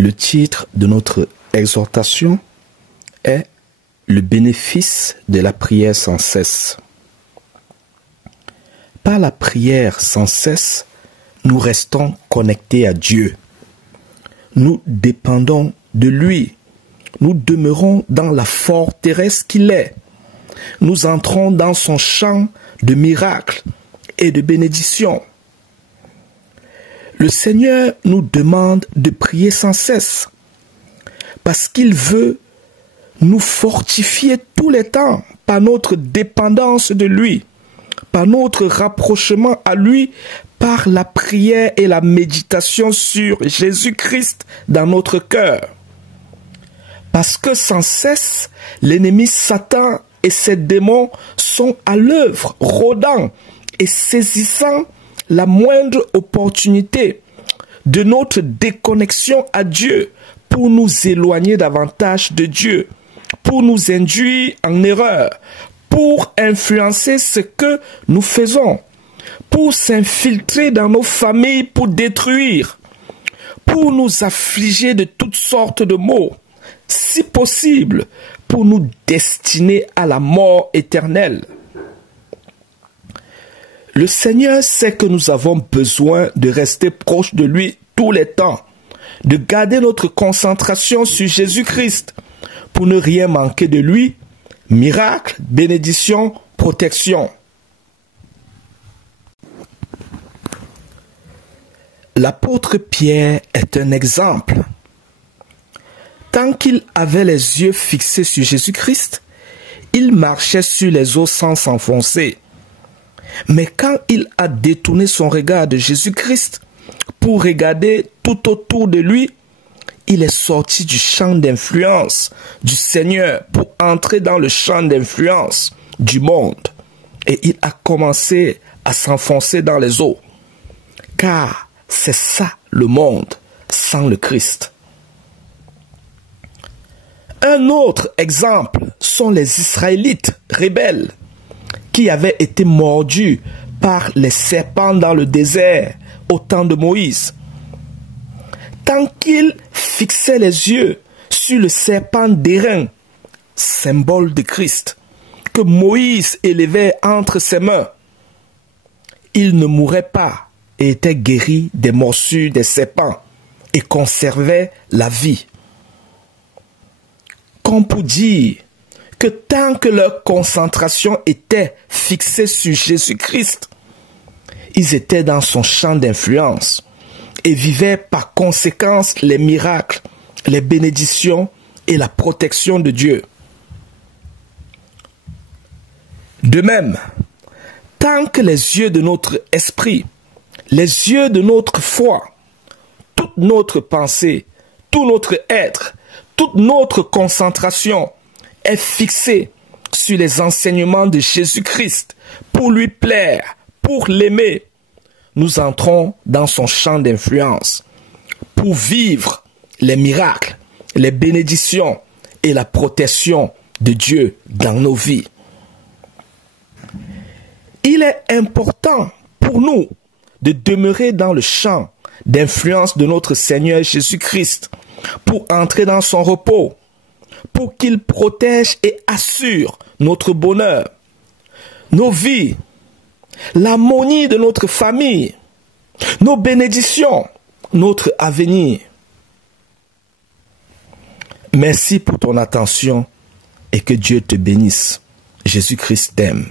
Le titre de notre exhortation est « Le bénéfice de la prière sans cesse ». Par la prière sans cesse, nous restons connectés à Dieu. Nous dépendons de lui. Nous demeurons dans la forteresse qu'il est. Nous entrons dans son champ de miracles et de bénédictions. Le Seigneur nous demande de prier sans cesse parce qu'il veut nous fortifier tous les temps par notre dépendance de lui, par notre rapprochement à lui, par la prière et la méditation sur Jésus-Christ dans notre cœur. Parce que sans cesse, l'ennemi Satan et ses démons sont à l'œuvre, rôdant et saisissant la moindre opportunité de notre déconnexion à Dieu pour nous éloigner davantage de Dieu, pour nous induire en erreur, pour influencer ce que nous faisons, pour s'infiltrer dans nos familles, pour détruire, pour nous affliger de toutes sortes de maux, si possible, pour nous destiner à la mort éternelle. Le Seigneur sait que nous avons besoin de rester proches de lui tous les temps, de garder notre concentration sur Jésus-Christ pour ne rien manquer de lui, miracle, bénédiction, protection. L'apôtre Pierre est un exemple. Tant qu'il avait les yeux fixés sur Jésus-Christ, il marchait sur les eaux sans s'enfoncer. Mais quand il a détourné son regard de Jésus-Christ pour regarder tout autour de lui, il est sorti du champ d'influence du Seigneur pour entrer dans le champ d'influence du monde. Et il a commencé à s'enfoncer dans les eaux. Car c'est ça le monde sans le Christ. Un autre exemple sont les Israélites rebelles qui avaient été mordus par les serpents dans le désert au temps de Moïse. Tant qu'ils fixaient les yeux sur le serpent d'airain, symbole de Christ, que Moïse élevait entre ses mains, ils ne mouraient pas et étaient guéris des morsures des serpents et conservaient la vie. Comme pour dire que tant que leur concentration était fixée sur Jésus-Christ, ils étaient dans son champ d'influence et vivaient par conséquence les miracles, les bénédictions et la protection de Dieu. De même, tant que les yeux de notre esprit, les yeux de notre foi, toute notre pensée, tout notre être, toute notre concentration est fixée sur les enseignements de Jésus-Christ pour lui plaire, pour l'aimer, nous entrons dans son champ d'influence pour vivre les miracles, les bénédictions et la protection de Dieu dans nos vies. Il est important pour nous de demeurer dans le champ d'influence de notre Seigneur Jésus-Christ pour entrer dans son repos, pour qu'il protège et assure notre bonheur, nos vies, l'harmonie de notre famille, nos bénédictions, notre avenir. Merci pour ton attention et que Dieu te bénisse. Jésus-Christ t'aime.